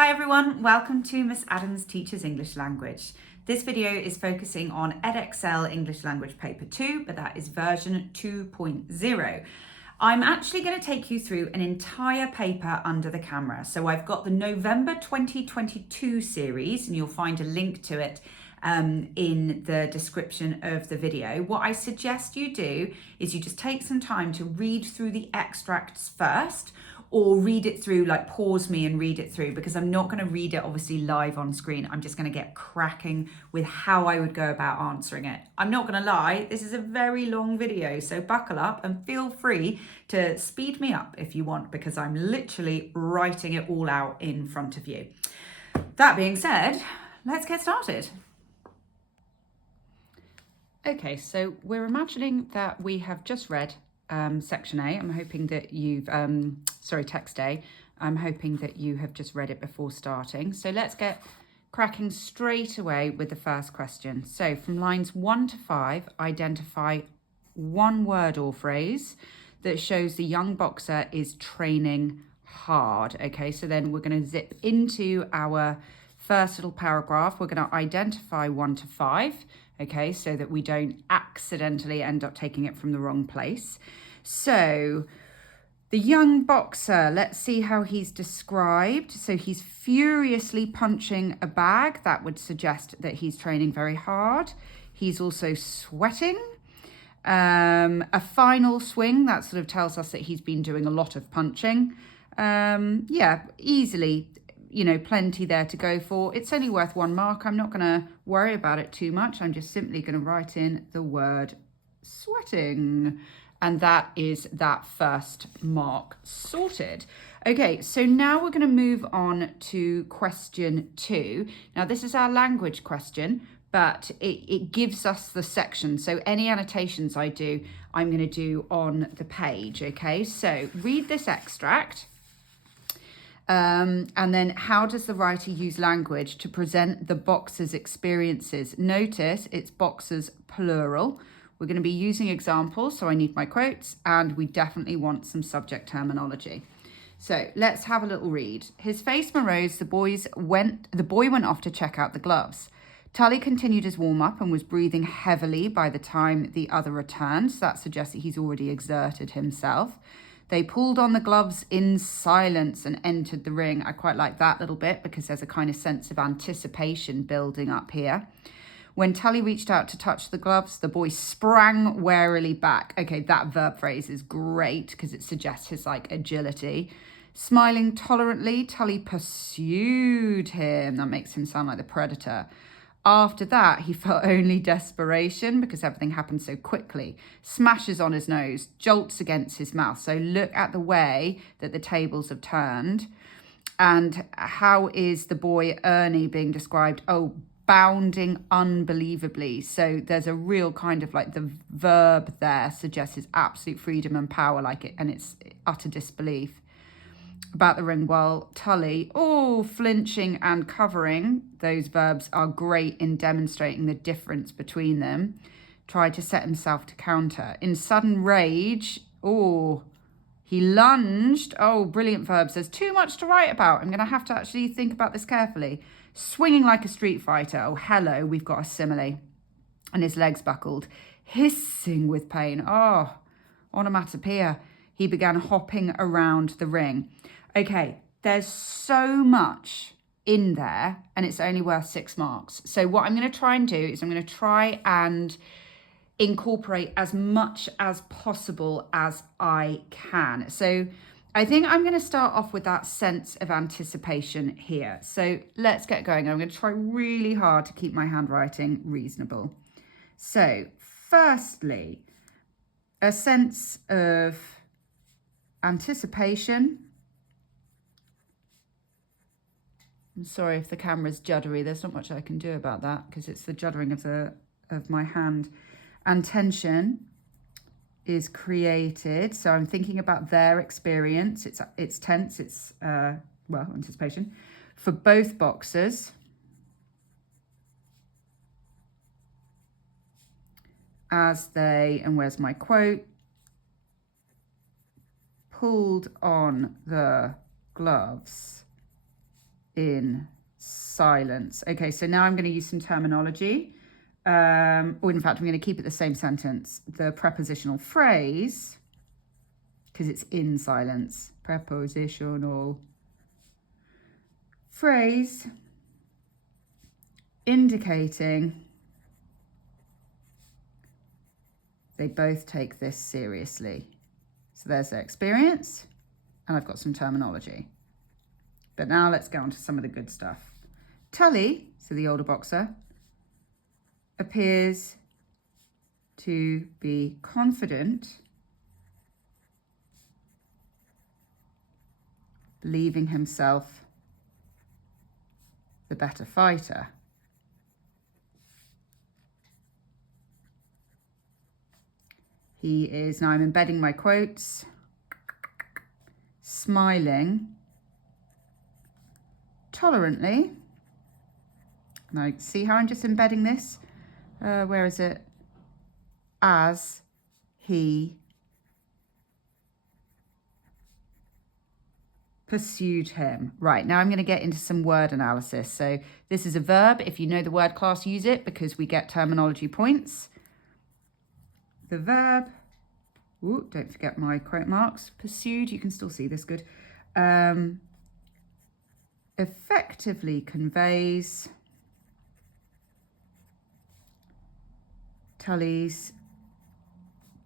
Hi everyone, welcome to Miss Adams Teaches English Language. This video is focusing on Edexcel English Language Paper 2, but that is version 2.0. I'm actually going to take you through an entire paper under the camera. So I've got the November 2022 series, and you'll find a link to it in the description of the video. What I suggest you do is you just take some time to read through the extracts first, or read it through, like pause me and read it through, because I'm not going to read it obviously live on screen. I'm just going to get cracking with how I would go about answering it. I'm not going to lie, this is a very long video, so buckle up and feel free to speed me up if you want, because I'm literally writing it all out in front of you. That being said, let's get started. Okay, so we're imagining that we have just read section A. I'm hoping that you've, text A. I'm hoping that you have just read it before starting. So let's get cracking straight away with the first question. So from lines 1 to 5, identify one word or phrase that shows the young boxer is training hard. Okay, so then we're going to zip into our first little paragraph. We're going to identify 1 to 5. Okay, so that we don't accidentally end up taking it from the wrong place. So the young boxer, let's see how he's described. So he's furiously punching a bag. That would suggest that he's training very hard. He's also sweating. A final swing, that sort of tells us that he's been doing a lot of punching. Yeah, easily, plenty there to go for. It's only worth 1 mark. I'm not going to worry about it too much. I'm just simply going to write in the word sweating. And that is that first mark sorted. Okay, so now we're going to move on to question 2. Now, this is our language question, but it gives us the section. So any annotations I do, I'm going to do on the page. Okay, so read this extract. And then how does the writer use language to present the boxer's experiences? Notice it's boxers plural. We're going to be using examples, so I need my quotes, and we definitely want some subject terminology. So let's have a little read. His face morose, the boy went off to check out the gloves. Tully continued his warm-up and was breathing heavily by the time the other returned, so that suggests that he's already exerted himself. They pulled on the gloves in silence and entered the ring. I quite like that little bit because there's a kind of sense of anticipation building up here. When Tully reached out to touch the gloves, the boy sprang warily back. Okay, that verb phrase is great because it suggests his agility. Smiling tolerantly, Tully pursued him. That makes him sound like the predator. After that, he felt only desperation because everything happened so quickly. Smashes on his nose, jolts against his mouth. So look at the way that the tables have turned. And how is the boy Ernie being described? Oh, bounding unbelievably. So there's a real kind of the verb there suggests his absolute freedom and power, and it's utter disbelief about the ring, while Tully, flinching and covering. Those verbs are great in demonstrating the difference between them. Tried to set himself to counter. In sudden rage, he lunged. Brilliant verbs. There's too much to write about. I'm going to have to actually think about this carefully. Swinging like a street fighter. Hello, we've got a simile. And his legs buckled. Hissing with pain. Onomatopoeia. He began hopping around the ring. Okay, there's so much in there, and it's only worth 6 marks. So what I'm going to try and do is I'm going to try and incorporate as much as possible as I can. So I think I'm going to start off with that sense of anticipation here. So let's get going. I'm going to try really hard to keep my handwriting reasonable. So firstly, a sense of anticipation. I'm sorry if the camera's juddery. There's not much I can do about that because it's the juddering of my hand. And tension is created. So I'm thinking about their experience. It's tense. It's anticipation for both boxers. As they, and where's my quote? Pulled on the gloves in silence. Okay, so now I'm going to use some terminology. Or in fact, I'm going to keep it the same sentence. The prepositional phrase, because it's in silence. Prepositional phrase indicating they both take this seriously. So there's their experience, and I've got some terminology. But now let's get on to some of the good stuff. Tully, so the older boxer, appears to be confident, believing himself the better fighter. He is, now I'm embedding my quotes, smiling tolerantly. Now, see how I'm just embedding this? Where is it? As he pursued him. Right, now I'm going to get into some word analysis. So this is a verb. If you know the word class, use it because we get terminology points. The verb, ooh, don't forget my quote marks, pursued, you can still see this good, effectively conveys Tully's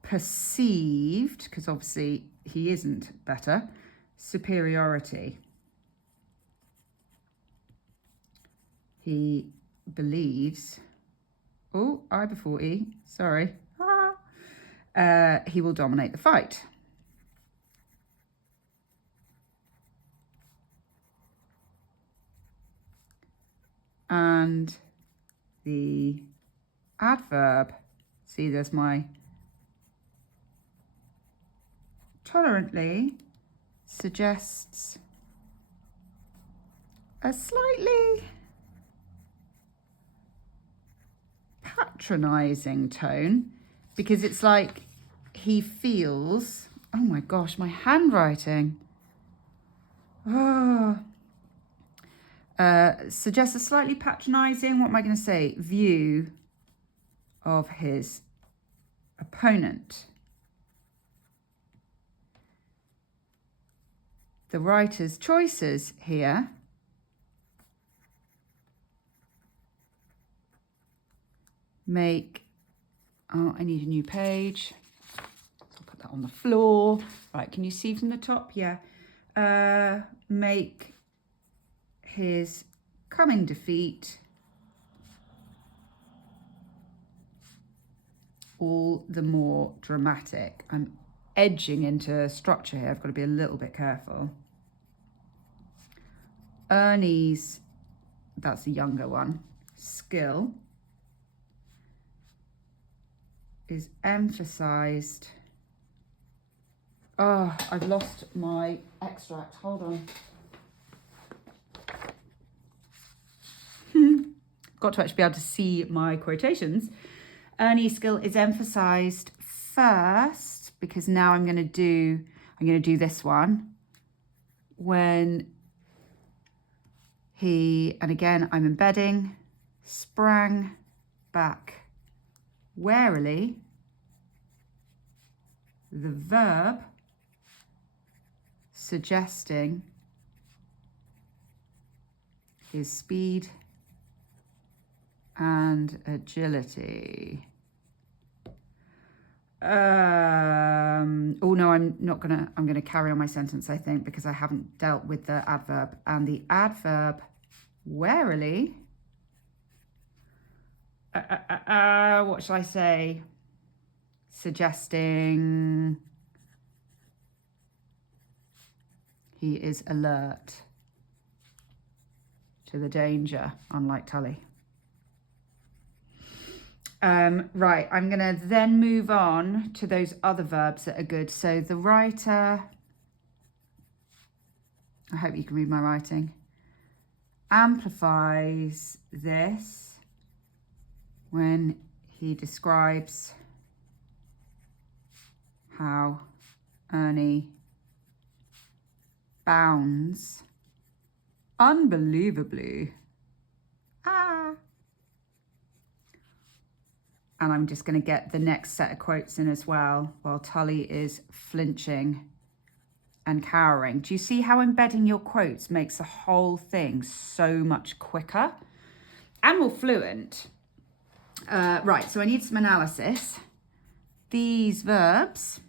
perceived, because obviously he isn't better, superiority. He believes, oh, I before E, sorry. He will dominate the fight. And the adverb, see there's my tolerantly, suggests a slightly patronizing tone, because it's like he feels, oh my gosh, my handwriting. Suggests a slightly patronizing, what am I going to say, view of his opponent. The writer's choices here make, oh, I need a new page. So I'll put that on the floor. Right, can you see from the top? Yeah. Make his coming defeat all the more dramatic. I'm edging into structure here. I've got to be a little bit careful. Ernie's, that's the younger one, skill is emphasized. Oh, I've lost my extract. Hold on. Got to actually be able to see my quotations. Ernie's skill is emphasized first, because now I'm going to do this one when he, and again I'm embedding, sprang back warily. The verb suggesting his speed and agility. Oh no, I'm gonna carry on my sentence, I think, because I haven't dealt with the adverb. And the adverb warily, what shall I say? Suggesting he is alert to the danger, unlike Tully. Right, I'm going to then move on to those other verbs that are good. So the writer, I hope you can read my writing, amplifies this when he describes how Ernie bounds unbelievably. And I'm just going to get the next set of quotes in as well while Tully is flinching and cowering. Do you see how embedding your quotes makes the whole thing so much quicker and more fluent? Right, so I need some analysis. These verbs,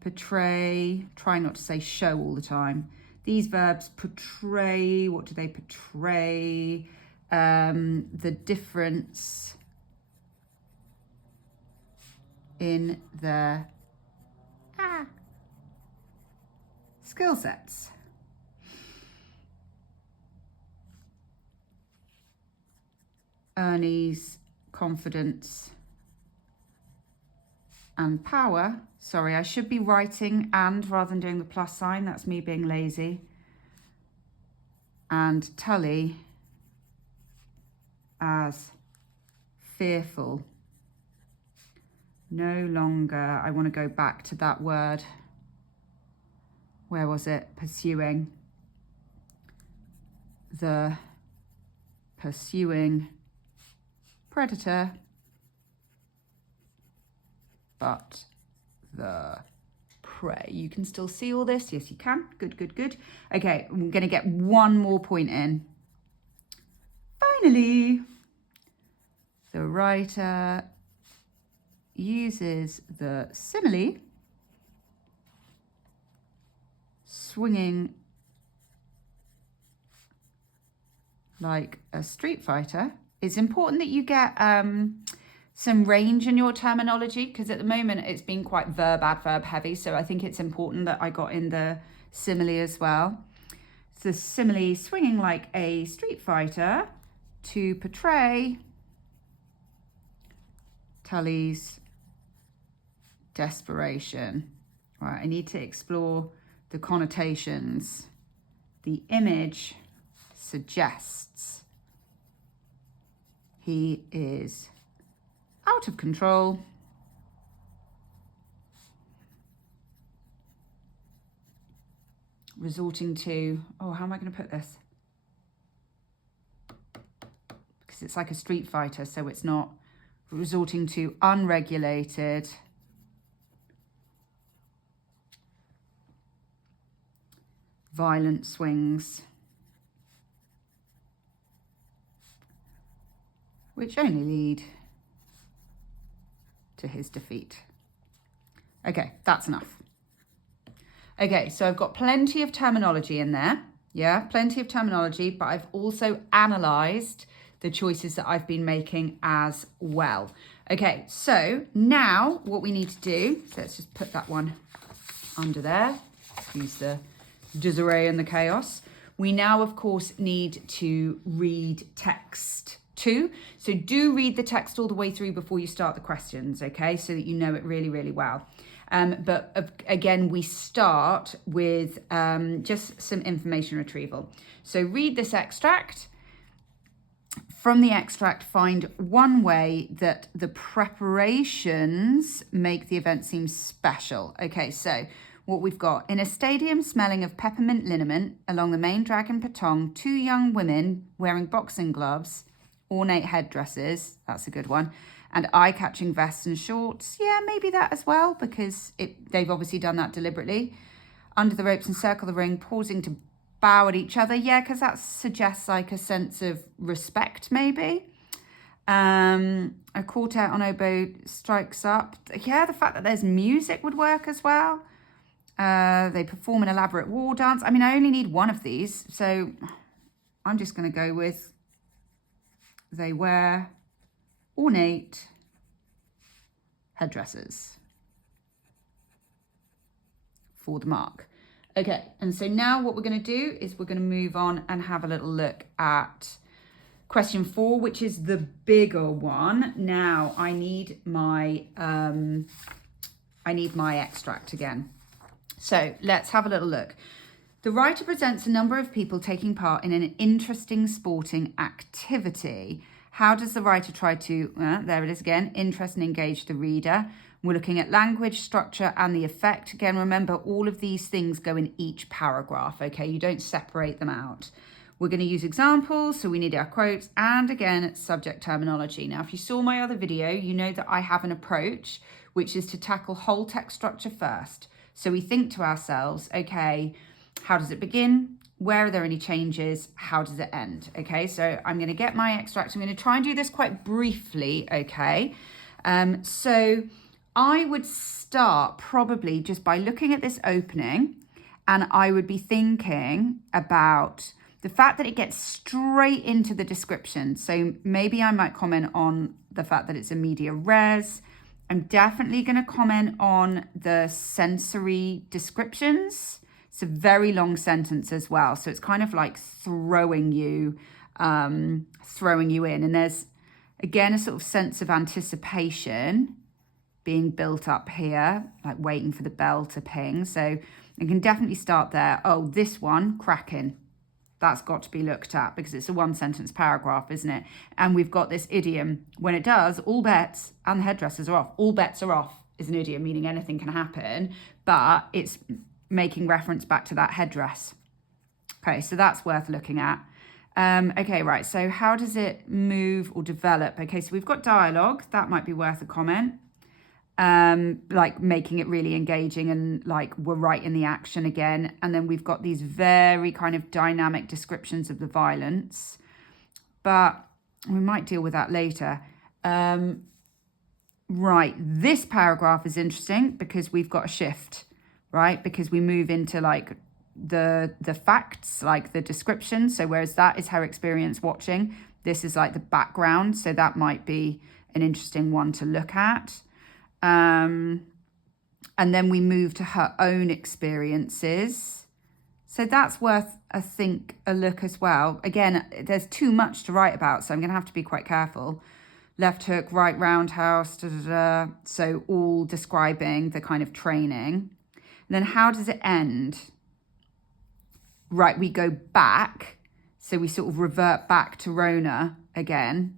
portray, try not to say show all the time. These verbs portray, what do they portray? The difference in their skill sets. Ernie's confidence and power. Sorry, I should be writing and rather than doing the plus sign. That's me being lazy. And Tully as fearful. No longer, I want to go back to that word. Where was it? Pursuing. The pursuing predator, but the prey. You can still see all this? Yes, you can. Good, good, good. Okay, I'm going to get one more point in. Finally, the writer uses the simile swinging like a street fighter. It's important that you get some range in your terminology because at the moment it's been quite verb, adverb heavy. So I think it's important that I got in the simile as well. So simile swinging like a street fighter to portray Tully's desperation. Right, I need to explore the connotations. The image suggests he is out of control, resorting to, oh, how am I going to put this? Because it's like a street fighter, so it's not resorting to unregulated violent swings, which only lead to his defeat. Okay, that's enough. Okay, so I've got plenty of terminology in there. Yeah, plenty of terminology, but I've also analysed the choices that I've been making as well. Okay, so now what we need to do, so let's just put that one under there, use the disarray and the chaos. We now, of course, need to read text too. So do read the text all the way through before you start the questions, okay? So that you know it really, really well. But again, we start with just some information retrieval. So read this extract. From the extract, find one way that the preparations make the event seem special. Okay, so what we've got, in a stadium smelling of peppermint liniment along the main Dragon Patong, two young women wearing boxing gloves, ornate headdresses, that's a good one, and eye-catching vests and shorts. Yeah, maybe that as well, because they've obviously done that deliberately. Under the ropes and circle the ring, pausing to bow at each other. Yeah, because that suggests like a sense of respect, maybe. A quartet on oboe strikes up. Yeah, the fact that there's music would work as well. They perform an elaborate war dance. I mean, I only need one of these, so I'm just going to go with they wear ornate headdresses for the mark. Okay, and so now what we're going to do is we're going to move on and have a little look at question 4, which is the bigger one. Now I need my extract again. So let's have a little look. The writer presents a number of people taking part in an interesting sporting activity. How does the writer try to, there it is again, interest and engage the reader? We're looking at language, structure, and the effect. Again, remember, all of these things go in each paragraph, okay? You don't separate them out. We're going to use examples, so we need our quotes, and again, subject terminology. Now, if you saw my other video, you know that I have an approach, which is to tackle whole text structure first. So we think to ourselves, okay, how does it begin? Where are there any changes? How does it end? Okay, so I'm going to get my extract. I'm going to try and do this quite briefly, okay? So I would start probably just by looking at this opening, and I would be thinking about the fact that it gets straight into the description. So maybe I might comment on the fact that it's a media res. I'm definitely going to comment on the sensory descriptions. It's a very long sentence as well. So it's kind of like throwing you in. And there's, again, a sort of sense of anticipation being built up here, like waiting for the bell to ping. So you can definitely start there. Oh, this one, cracking. That's got to be looked at because it's a one sentence paragraph, isn't it? And we've got this idiom. When it does, all bets and the hairdressers are off. All bets are off is an idiom, meaning anything can happen, but it's making reference back to that headdress. Okay, so that's worth looking at. Okay, right. So how does it move or develop? Okay, so we've got dialogue. That might be worth a comment. Like making it really engaging and like we're right in the action again. And then we've got these very kind of dynamic descriptions of the violence, but we might deal with that later. Right, this paragraph is interesting because we've got a shift, right? Because we move into like the facts, like the description. So whereas that is her experience watching, this is like the background. So that might be an interesting one to look at. And then we move to her own experiences. So that's worth, I think, a look as well. Again, there's too much to write about, so I'm going to have to be quite careful. Left hook, right roundhouse, da, da, da. So all describing the kind of training. And then how does it end? Right, we go back. So we sort of revert back to Rona again.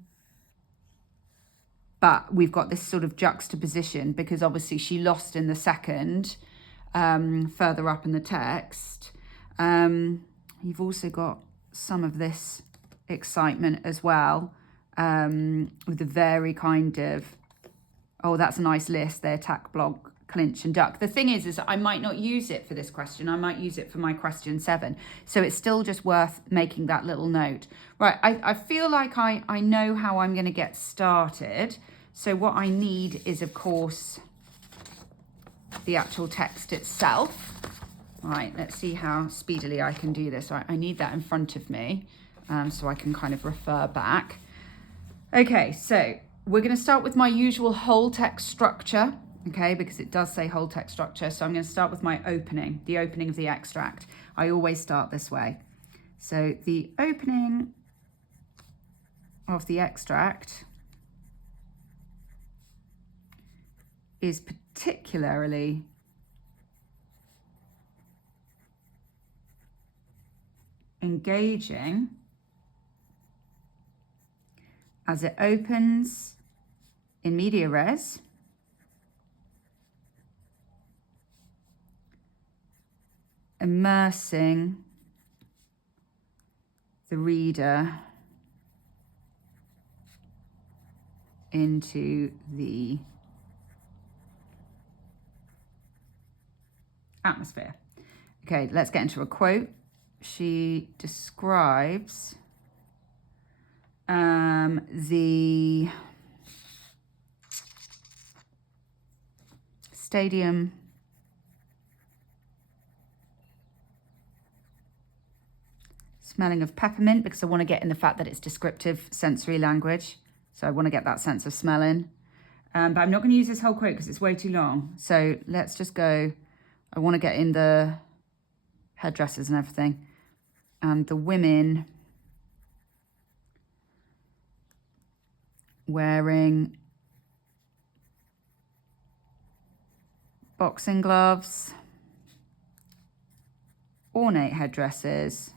But we've got this sort of juxtaposition because obviously she lost in the second, further up in the text. You've also got some of this excitement as well, with the very kind of, oh, that's a nice list. They attack, block, clinch and duck. The thing is I might not use it for this question. I might use it for my question 7. So it's still just worth making that little note. Right, I feel like I know how I'm going to get started. So what I need is, of course, the actual text itself. Right, let's see how speedily I can do this. I need that in front of me so I can kind of refer back. Okay, so we're going to start with my usual whole text structure, okay, because it does say whole text structure. So I'm going to start with my opening, the opening of the extract. I always start this way. So the opening of the extract is particularly engaging as it opens in media res, immersing the reader into the atmosphere. Okay, let's get into a quote. She describes the stadium smelling of peppermint because I want to get in the fact that it's descriptive sensory language. So I want to get that sense of smelling. But I'm not going to use this whole quote because it's way too long. So let's just go. I want to get in the hairdressers and everything. And the women wearing boxing gloves, ornate headdresses,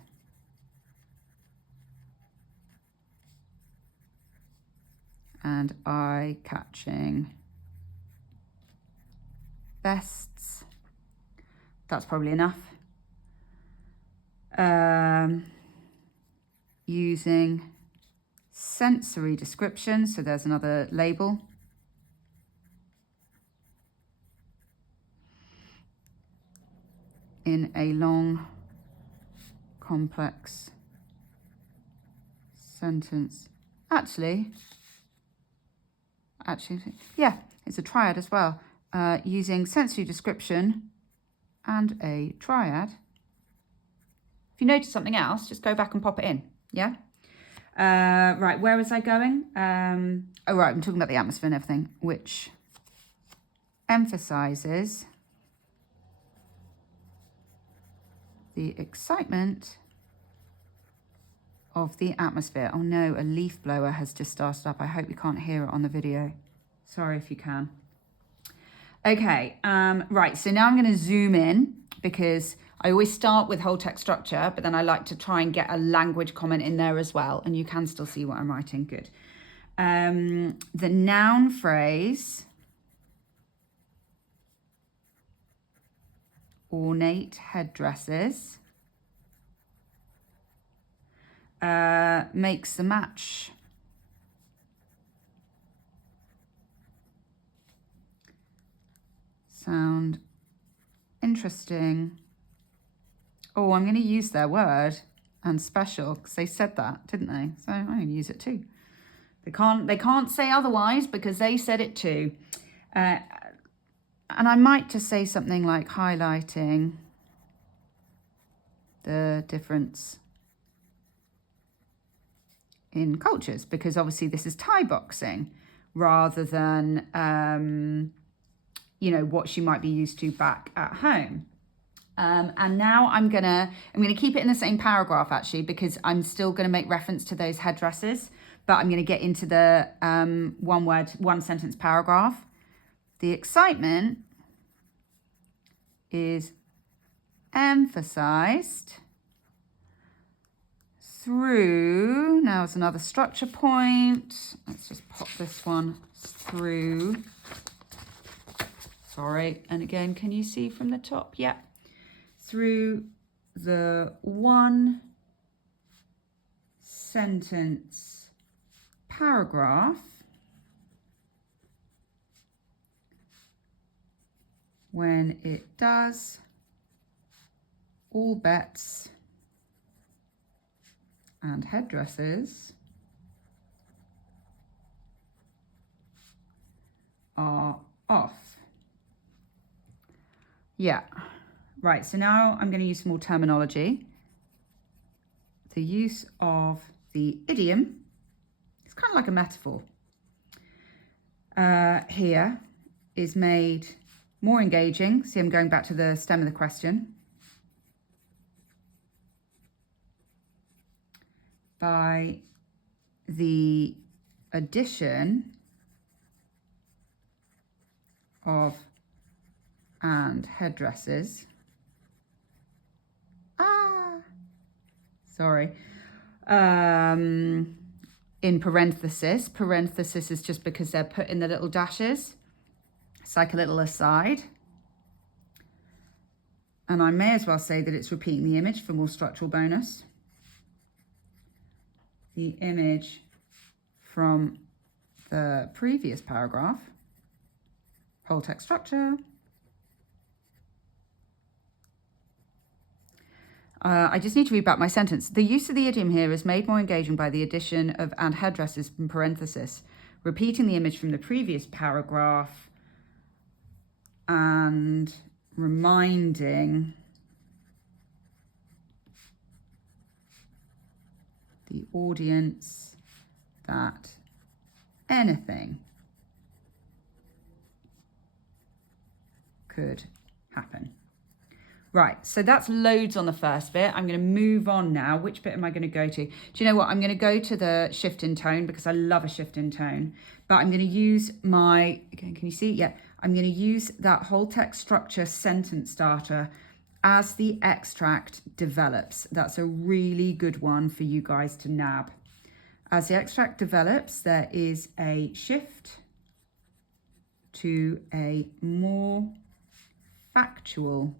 and eye-catching bests. That's probably enough. Using sensory description, so there's another label. In a long, complex sentence. Actually, yeah, it's a triad as well. Using sensory description and a triad. If you notice something else, just go back and pop it in, yeah? Right, where was I going? Oh, right, I'm talking about the atmosphere and everything, which emphasizes the excitement of the atmosphere. Oh no, a leaf blower has just started up. I hope you can't hear it on the video. Sorry if you can. Okay, right, so now I'm going to zoom in because I always start with whole text structure, but then I like to try and get a language comment in there as well, and you can still see what I'm writing. Good. The noun phrase, ornate headdresses, makes the match. Sound interesting. Oh, I'm going to use their word and special because they said that, didn't they? So I'm going to use it too. They can't say otherwise because they said it too. And I might just say something like highlighting the difference in cultures, because obviously this is Thai boxing rather than, you know, what she might be used to back at home. And now I'm gonna keep it in the same paragraph actually, because I'm still gonna make reference to those headdresses, but I'm gonna get into the one sentence paragraph. The excitement is emphasized through, now it's another structure point. Let's just pop this one through. Sorry, and again, can you see from the top? Yeah. Through the one sentence paragraph when it does, all bets and headdresses are off. Yeah. Right, so now I'm going to use some more terminology. The use of the idiom, it's kind of like a metaphor, here is made more engaging. See, I'm going back to the stem of the question. By the addition of and headdresses. Sorry. In parenthesis. Parenthesis is just because they're put in the little dashes. It's like a little aside. And I may as well say that it's repeating the image for more structural bonus. The image from the previous paragraph. Whole text structure. I just need to read back my sentence. The use of the idiom here is made more engaging by the addition of and headdresses in parenthesis, repeating the image from the previous paragraph and reminding the audience that anything could happen. Right, so that's loads on the first bit. I'm going to move on now. Which bit am I going to go to? Do you know what? I'm going to go to the shift in tone because I love a shift in tone. But I'm going to use my, again, can you see? Yeah, I'm going to use that whole text structure sentence starter as the extract develops. That's a really good one for you guys to nab. As the extract develops, there is a shift to a more factual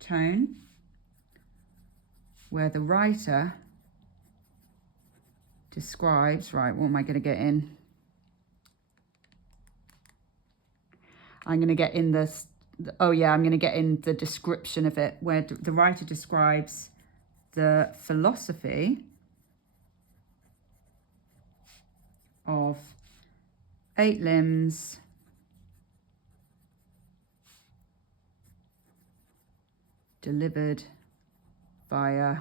tone, where the writer describes, right, what am I going to get in? I'm going to get in this, oh yeah, I'm going to get in the description of it, where the writer describes the philosophy of 8 limbs delivered via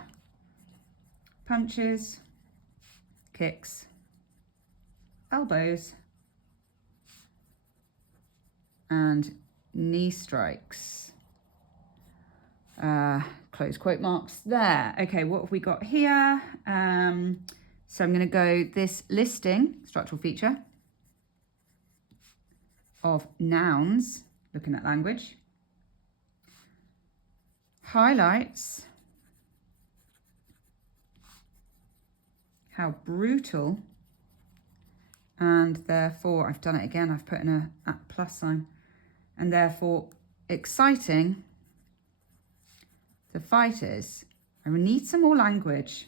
punches, kicks, elbows, and knee strikes. Close quote marks there. Okay, what have we got here? So I'm going to go this listing, structural feature of nouns, looking at language, highlights how brutal, and therefore, I've done it again, I've put in a plus sign, and therefore exciting the fight is. I need some more language.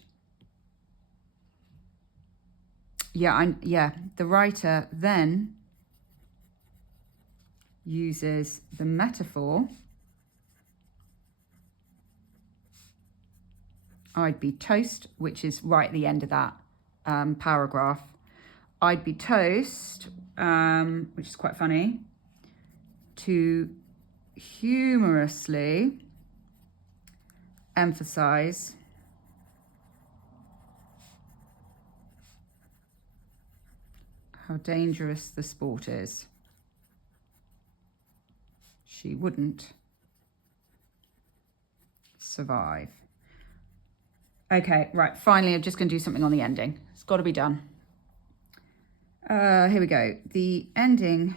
Yeah, the writer then uses the metaphor, I'd be toast, which is right at the end of that paragraph. I'd be toast, which is quite funny, to humorously emphasize how dangerous the sport is. She wouldn't survive. Okay, right, finally, I'm just going to do something on the ending. It's got to be done. Here we go. The ending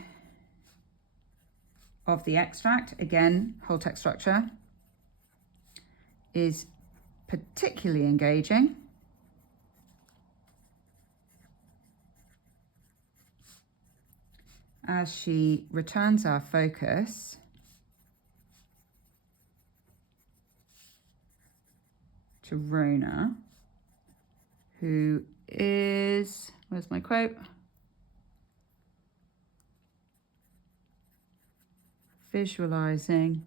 of the extract, again, whole text structure, is particularly engaging. As she returns our focus to Rona, who is, where's my quote? Visualizing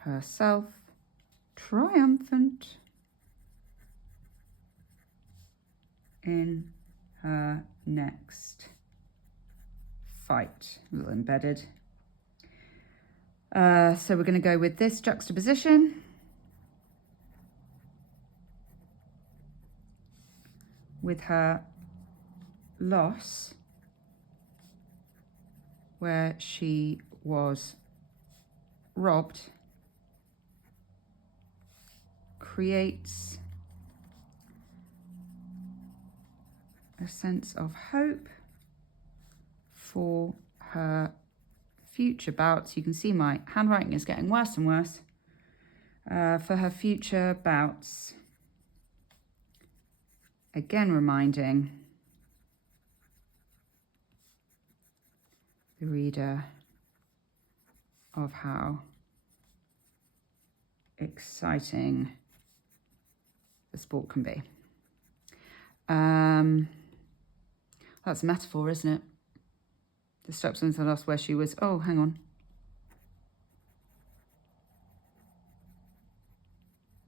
herself triumphant in her next fight. A little embedded. So we're going to go with this juxtaposition with her loss, where she was robbed, creates a sense of hope for her future bouts. You can see my handwriting is getting worse and worse. For her future bouts. Again, reminding the reader of how exciting the sport can be. That's a metaphor, isn't it? The steps into the last where she was, oh, hang on.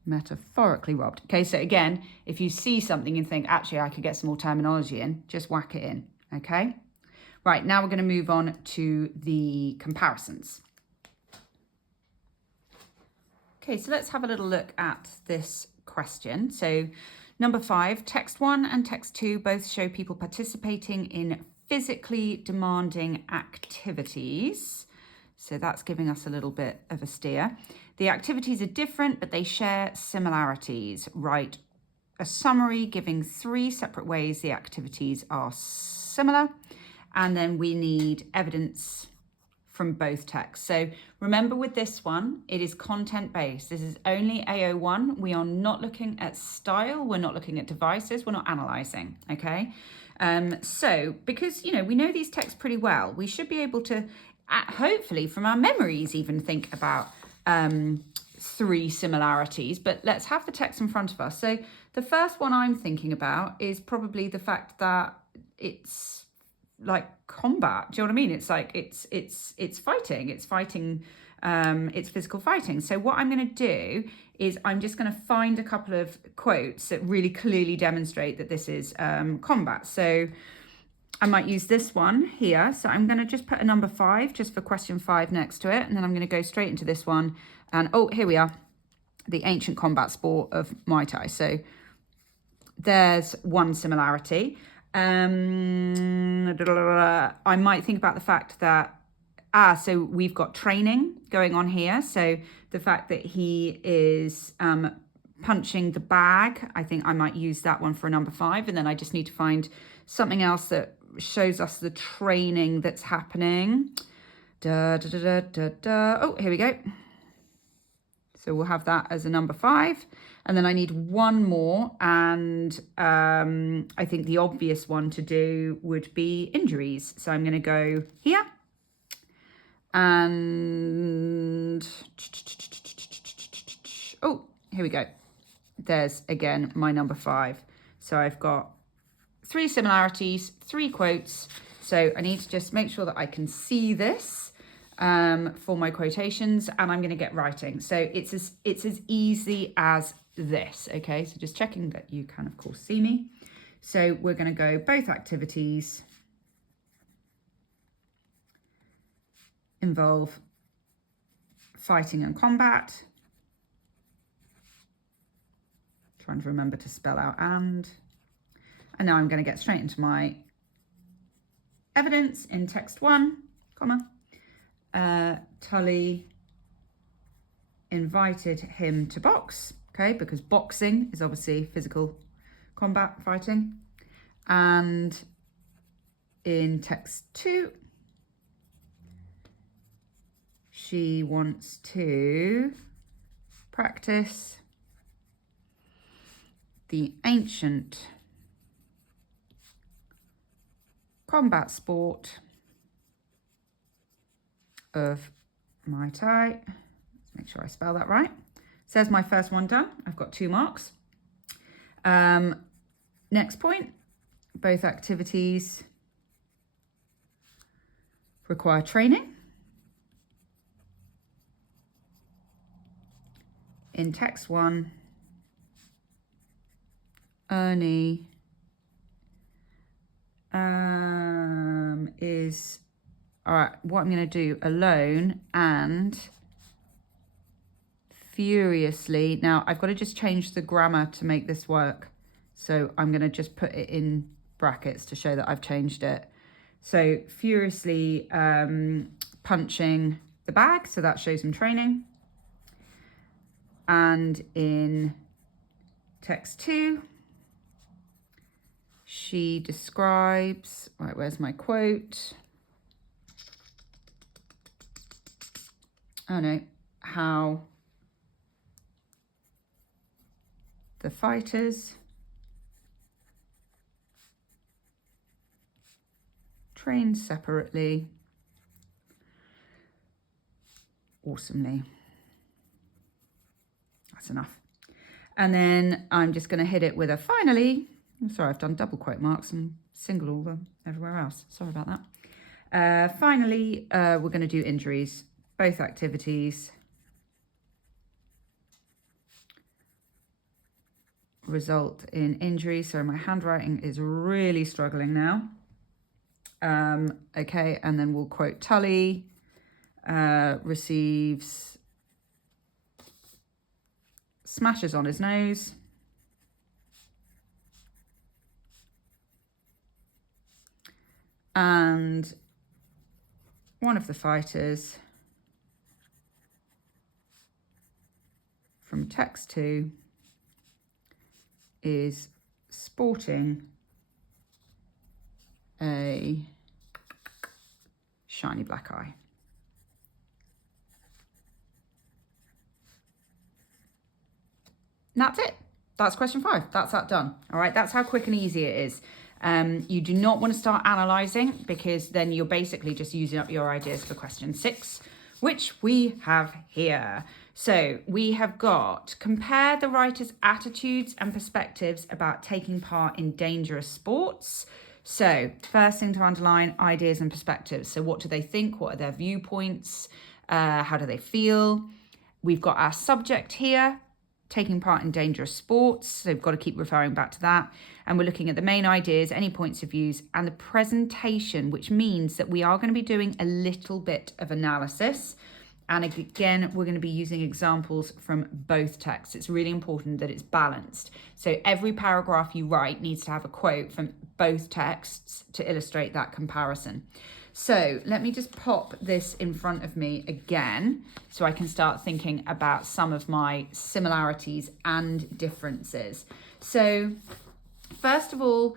Metaphorically robbed. Okay, so again, if you see something and think, actually, I could get some more terminology in, just whack it in, okay? Right, now we're going to move on to the comparisons. Okay, so let's have a little look at this question. So number 5, text 1 and text 2 both show people participating in physically demanding activities. So that's giving us a little bit of a steer. The activities are different, but they share similarities. Write a summary giving 3 separate ways the activities are similar. And then we need evidence from both texts. So remember with this one, it is content-based. This is only AO1. We are not looking at style. We're not looking at devices. We're not analysing, okay? So because, you know, we know these texts pretty well, we should be able to, hopefully from our memories, even think about 3 similarities. But let's have the text in front of us. So the first one I'm thinking about is probably the fact that it's like combat. Do you know what I mean? It's like it's fighting. It's fighting. It's physical fighting. So what I'm going to do is I'm just going to find a couple of quotes that really clearly demonstrate that this is combat. So I might use this one here. So I'm going to just put a number 5 just for question 5 next to it. And then I'm going to go straight into this one. And oh, here we are. The ancient combat sport of Muay Thai. So there's one similarity. I might think about the fact that, so we've got training going on here. So the fact that he is punching the bag, I think I might use that one for a number 5. And then I just need to find something else that shows us the training that's happening. Oh, here we go. So we'll have that as a number 5. And then I need one more. And I think the obvious one to do would be injuries. So I'm going to go here. And oh, here we go. There's again my number 5. So I've got 3 similarities, 3 quotes. So I need to just make sure that I can see this for my quotations, and I'm going to get writing. So it's as easy as this. Okay, so just checking that you can of course see me. So we're going to go both activities involve fighting and combat. Trying to remember to spell out and now I'm going to get straight into my evidence in text 1, comma. Tully invited him to box, okay, because boxing is obviously physical combat fighting. And in text 2, she wants to practice the ancient combat sport of Muay Thai. Let's make sure I spell that right. Says my first one done. I've got 2 marks. Next point, both activities require training. In text 1, Ernie is, all right, what I'm going to do, alone and furiously. Now, I've got to just change the grammar to make this work. So I'm going to just put it in brackets to show that I've changed it. So furiously punching the bag. So that shows him training. And in text 2, she describes, right, where's my quote? Oh no, how the fighters train separately awesomely. That's enough. And then I'm just going to hit it with a finally. Sorry, I've done double quote marks and single all them everywhere else. Sorry about that. Finally, we're going to do injuries. Both activities result in injury. So my handwriting is really struggling now. Okay, and then we'll quote Tully receives smashes on his nose. And one of the fighters from text 2 is sporting a shiny black eye. And that's it. That's question 5. That's that done. All right, that's how quick and easy it is. You do not want to start analysing, because then you're basically just using up your ideas for question 6, which we have here. So we have got, compare the writer's attitudes and perspectives about taking part in dangerous sports. So first thing to underline, ideas and perspectives. So what do they think? What are their viewpoints? How do they feel? We've got our subject here, taking part in dangerous sports. So we've got to keep referring back to that. And we're looking at the main ideas, any points of views, and the presentation, which means that we are going to be doing a little bit of analysis. And again, we're going to be using examples from both texts. It's really important that it's balanced. So every paragraph you write needs to have a quote from both texts to illustrate that comparison. So let me just pop this in front of me again so I can start thinking about some of my similarities and differences. So first of all,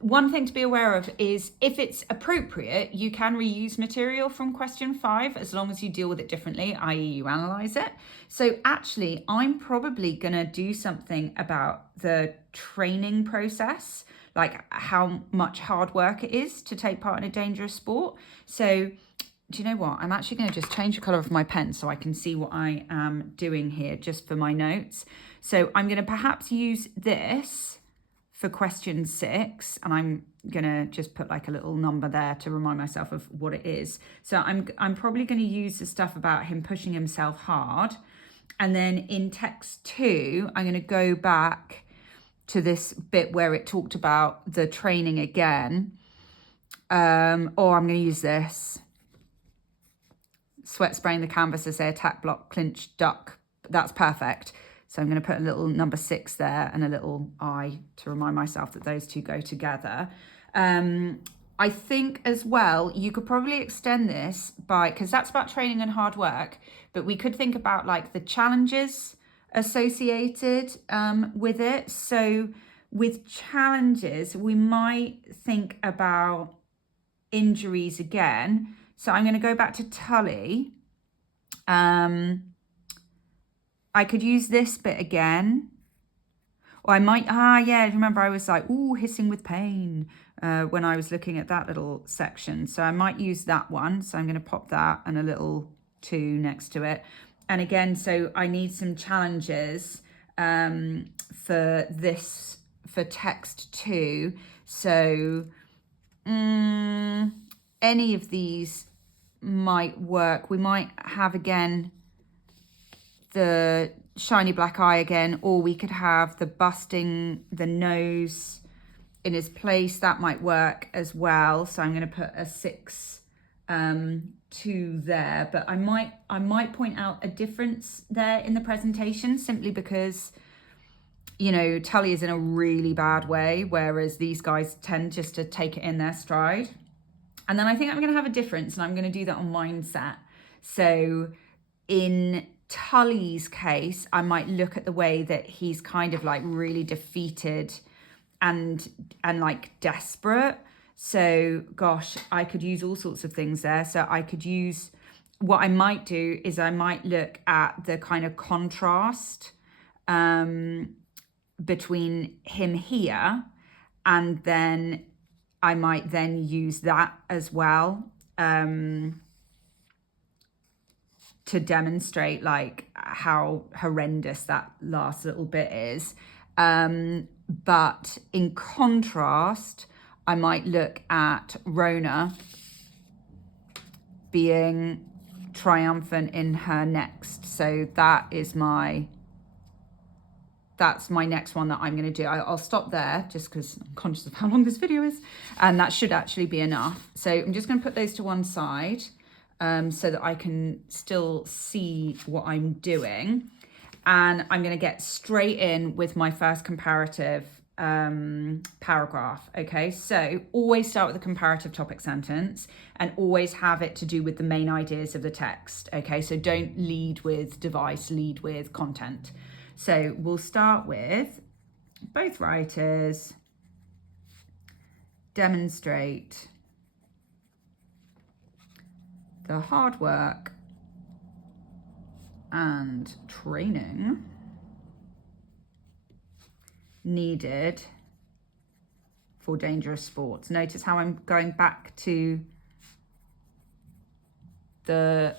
one thing to be aware of is, if it's appropriate, you can reuse material from question 5 as long as you deal with it differently, i.e. you analyse it. So actually, I'm probably going to do something about the training process, like how much hard work it is to take part in a dangerous sport. So do you know what? I'm actually going to just change the colour of my pen so I can see what I am doing here just for my notes. So I'm going to perhaps use this for question 6, and I'm gonna just put like a little number there to remind myself of what it is. So I'm probably going to use the stuff about him pushing himself hard, and then in text 2 I'm going to go back to this bit where it talked about the training again. Or I'm going to use this: sweat spraying the canvas as they attack, block, clinch, duck. That's perfect. So I'm going to put a little number 6 there and a little I to remind myself that those two go together. I think as well, you could probably extend this by, because that's about training and hard work, but we could think about like the challenges associated with it. So with challenges, we might think about injuries again. So I'm going to go back to Tully. I could use this bit again. Or I might, remember I was like, ooh, hissing with pain when I was looking at that little section. So I might use that one. So I'm going to pop that and a little 2 next to it. And again, so I need some challenges for this, for text 2. So any of these might work. We might have again the shiny black eye again, or we could have the busting the nose in his place. That might work as well. So I'm going to put a 6 2 there, but I might point out a difference there in the presentation, simply because, you know, Tully is in a really bad way, whereas these guys tend just to take it in their stride. And then I think I'm going to have a difference, and I'm going to do that on mindset. So in Tully's case, I might look at the way that he's kind of like really defeated and like desperate. So gosh, I could use all sorts of things there. So I could use, what I might do is I might look at the kind of contrast between him here, and then I might then use that as well to demonstrate like how horrendous that last little bit is. But in contrast, I might look at Rona being triumphant in her next. So that's my next one that I'm going to do. I'll stop there just because I'm conscious of how long this video is, and that should actually be enough. So I'm just going to put those to one side so that I can still see what I'm doing. And I'm going to get straight in with my first comparative paragraph. Okay, so always start with a comparative topic sentence and always have it to do with the main ideas of the text. Okay, so don't lead with device, lead with content. So we'll start with, both writers demonstrate the hard work and training needed for dangerous sports. Notice how I'm going back to the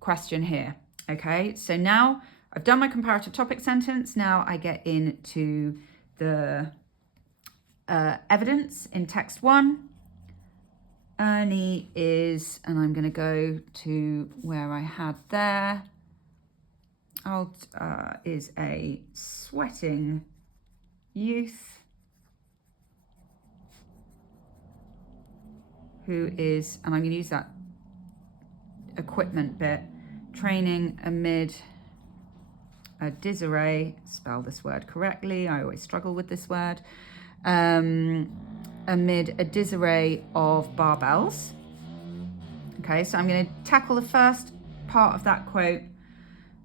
question here. Okay, so now I've done my comparative topic sentence. Now I get into the evidence in text 1. Ernie is, and I'm going to go to where I had there, is a sweating youth who is, and I'm going to use that equipment bit, training amid a disarray, spell this word correctly, I always struggle with this word, amid a disarray of barbells. Okay, so I'm going to tackle the first part of that quote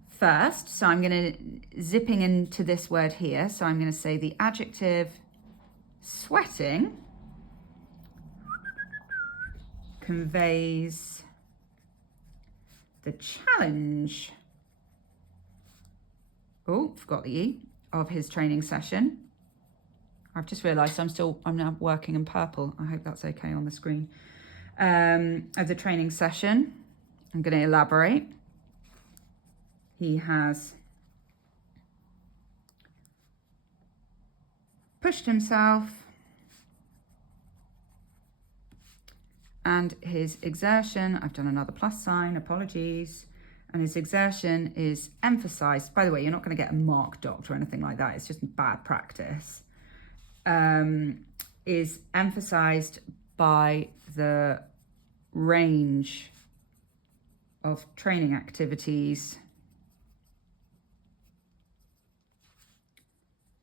first. So I'm going to zipping into this word here. So I'm going to say the adjective sweating conveys the challenge, oh, forgot the E, of his training session. I've just realised I'm now working in purple. I hope that's okay on the screen. Of the training session, I'm going to elaborate. He has pushed himself and his exertion, I've done another plus sign, apologies, and his exertion is emphasised. By the way, you're not going to get a mark docked or anything like that, it's just bad practice. Is emphasised by the range of training activities,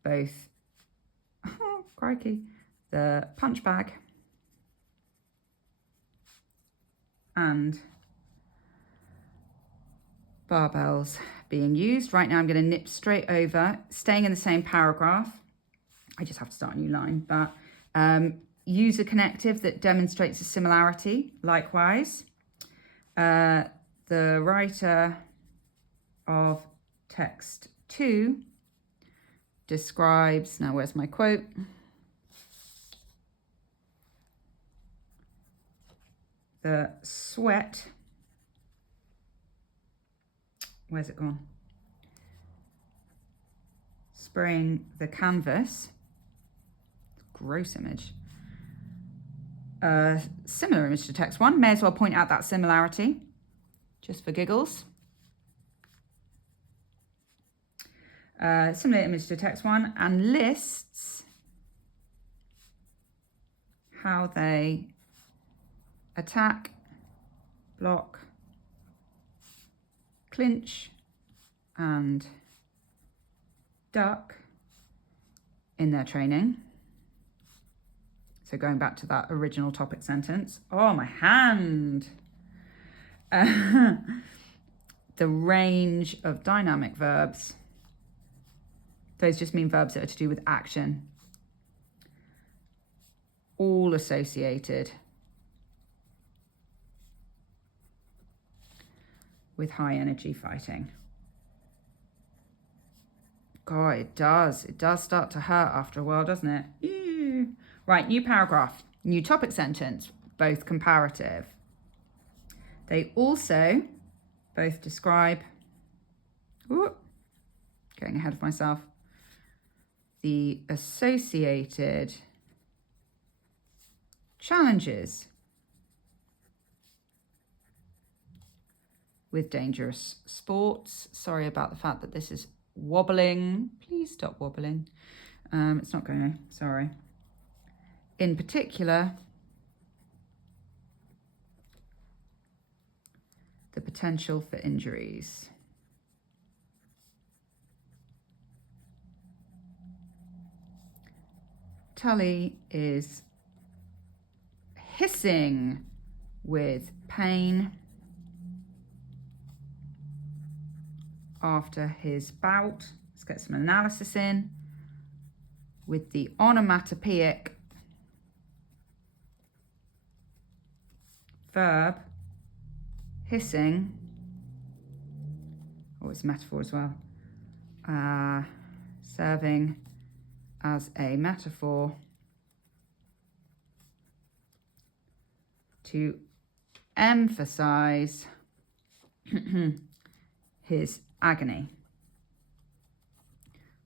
both, oh, crikey, the punch bag and barbells being used. Right now I'm going to nip straight over, staying in the same paragraph. I just have to start a new line, but use a connective that demonstrates a similarity. Likewise, the writer of text 2 describes, now where's my quote? The sweat, where's it gone? Spraying the canvas. Gross image. Similar image to text 1. May as well point out that similarity, just for giggles. Similar image to text 1, and lists how they attack, block, clinch, and duck in their training. So going back to that original topic sentence. Oh, my hand. The range of dynamic verbs. Those just mean verbs that are to do with action. All associated with high energy fighting. God, it does. It does start to hurt after a while, doesn't it? Ew. Right, new paragraph, new topic sentence, both comparative. They also both describe, getting ahead of myself, the associated challenges with dangerous sports. Sorry about the fact that this is wobbling. Please stop wobbling. It's not going to, sorry. In particular, the potential for injuries. Tully is hissing with pain after his bout. Let's get some analysis in with the onomatopoeic verb hissing. Oh, it's a metaphor as well. Serving as a metaphor to emphasize his agony.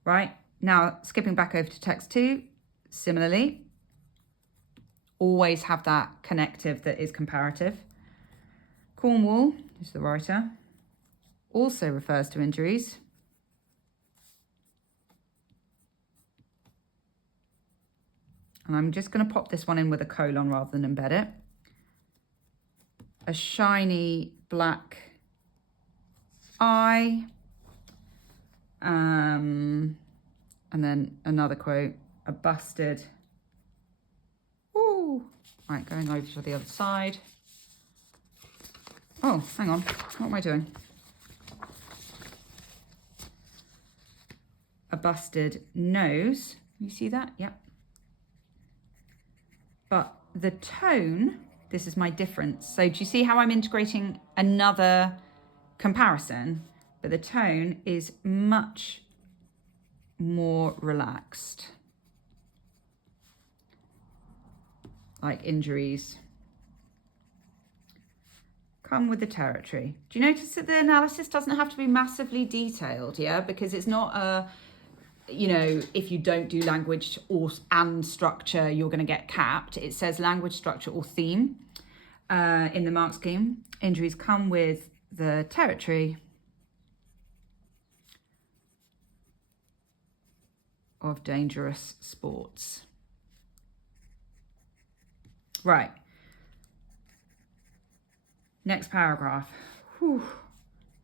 Right, now skipping back over to text 2, similarly, always have that connective that is comparative. Cornwall, who's the writer, also refers to injuries. And I'm just going to pop this one in with a colon rather than embed it. A shiny black eye. And then another quote, a busted. Ooh. Right, going over to the other side. Oh, hang on. What am I doing? A busted nose. You see that? Yep. But the tone, this is my difference. So do you see how I'm integrating another comparison? But the tone is much more relaxed. Like injuries. Come with the territory. Do you notice that the analysis doesn't have to be massively detailed, yeah? Because it's not a, you know, if you don't do language and structure, you're going to get capped. It says language, structure or theme in the mark scheme. Injuries come with the territory of dangerous sports. Right. Next paragraph. Whew.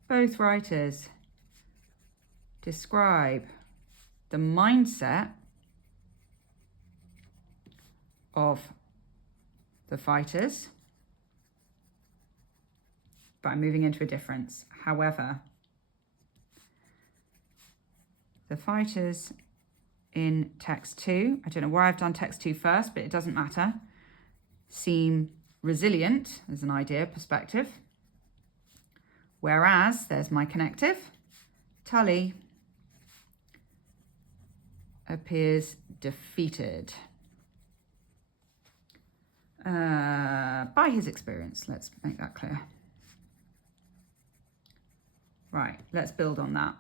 Both writers describe the mindset of the fighters, but I'm moving into a difference. However, the fighters in text 2, I don't know why I've done text 2 first, but it doesn't matter, seem resilient as an idea, perspective. Whereas, there's my connective, Tully appears defeated by his experience. Let's make that clear. Right, let's build on that.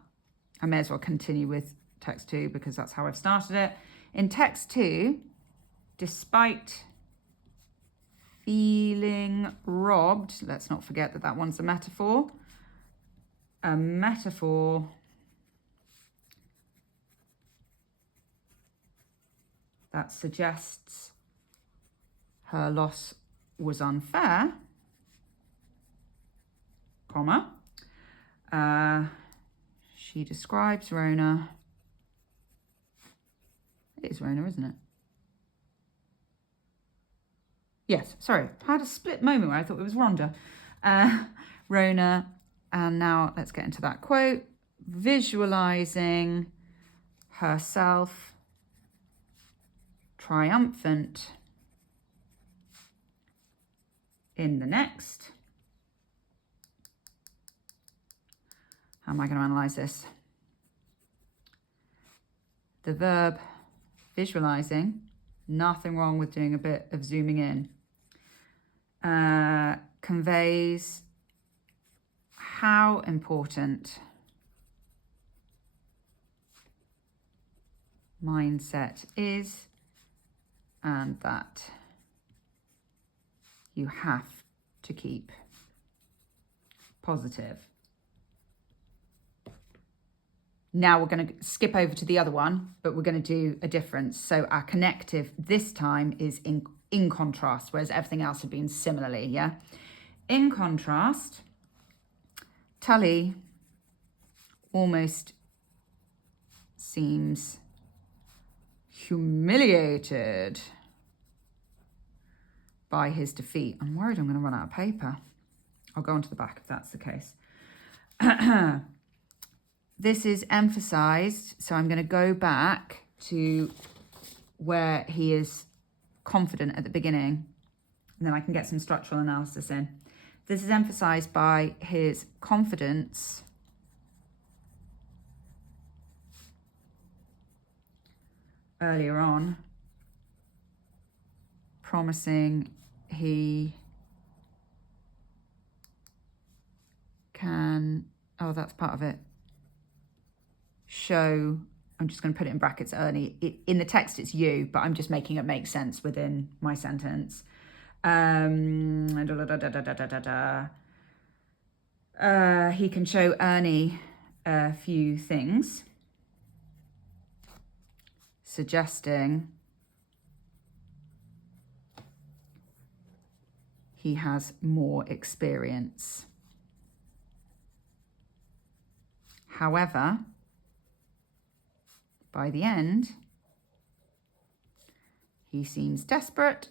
I may as well continue with text 2 because that's how I've started it. In text 2, despite feeling robbed, let's not forget that that one's a metaphor. A metaphor that suggests her loss was unfair, comma. She describes Rona. It is Rona, isn't it? Yes, sorry. I had a split moment where I thought it was Rhonda. Rona, and now let's get into that quote. Visualizing herself triumphant in the next. How am I going to analyze this? The verb visualizing, nothing wrong with doing a bit of zooming in, conveys how important mindset is, and that you have to keep positive. Now we're going to skip over to the other one, but we're going to do a difference. So our connective this time is in contrast, whereas everything else had been similarly, yeah? In contrast, Tully almost seems humiliated by his defeat. I'm worried I'm going to run out of paper. I'll go on to the back if that's the case. This is emphasized, so I'm going to go back to where he is confident at the beginning, and then I can get some structural analysis in. This is emphasized by his confidence earlier on, promising he can, oh, that's part of it, show, I'm just going to put it in brackets, Ernie. In the text, it's you, but I'm just making it make sense within my sentence. He can show Ernie a few things, suggesting he has more experience. However, by the end, he seems desperate.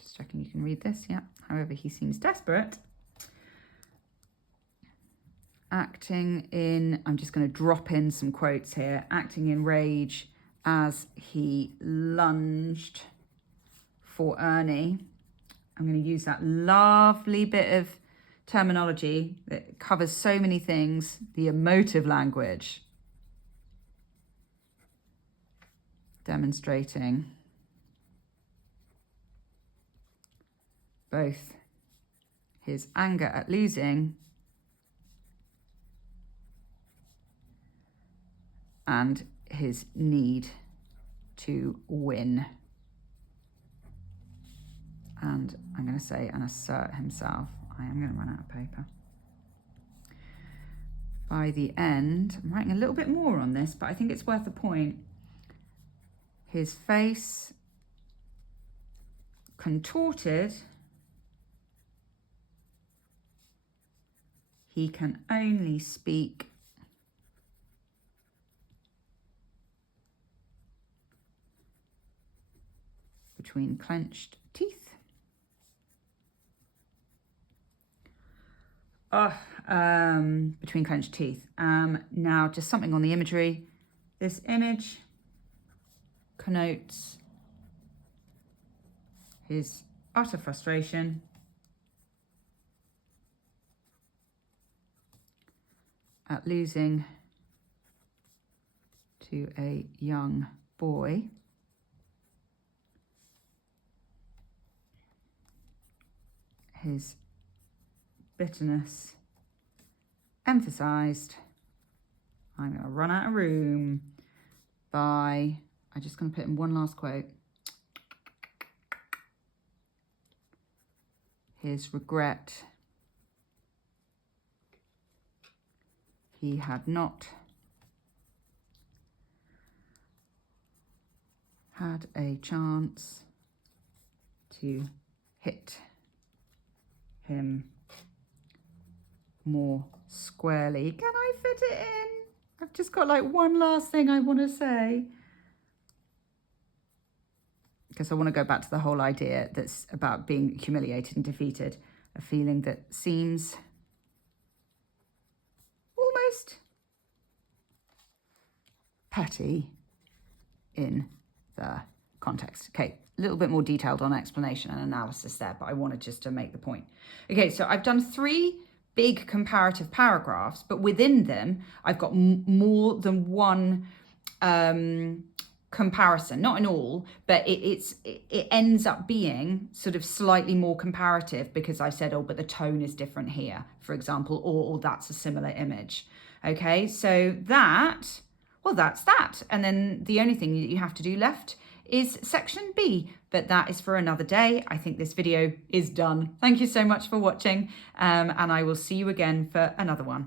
Just checking you can read this, yeah. However, he seems desperate. Acting in, I'm just going to drop in some quotes here, acting in rage as he lunged for Ernie. I'm going to use that lovely bit of terminology that covers so many things, the emotive language, demonstrating both his anger at losing and his need to win. And I'm going to say, and assert himself. I am going to run out of paper. By the end, I'm writing a little bit more on this, but I think it's worth a point. His face contorted. He can only speak between clenched teeth. Between clenched teeth. Now, just something on the imagery. This image connotes his utter frustration at losing to a young boy. His bitterness emphasized, I'm going to run out of room, by, I'm just going to put in one last quote, his regret he had not had a chance to hit him more squarely. Can I fit it in? I've just got like one last thing I want to say, because I want to go back to the whole idea that's about being humiliated and defeated, a feeling that seems almost petty in the context. Okay, a little bit more detailed on explanation and analysis there, but I wanted just to make the point. Okay, so I've done 3 big comparative paragraphs, but within them, I've got more than one comparison, not in all, but it ends up being sort of slightly more comparative because I said, oh, but the tone is different here, for example, or that's a similar image. Okay, so that, well, that's that. And then the only thing that you have to do left is section B, but that is for another day. I think this video is done. Thank you so much for watching, and I will see you again for another one.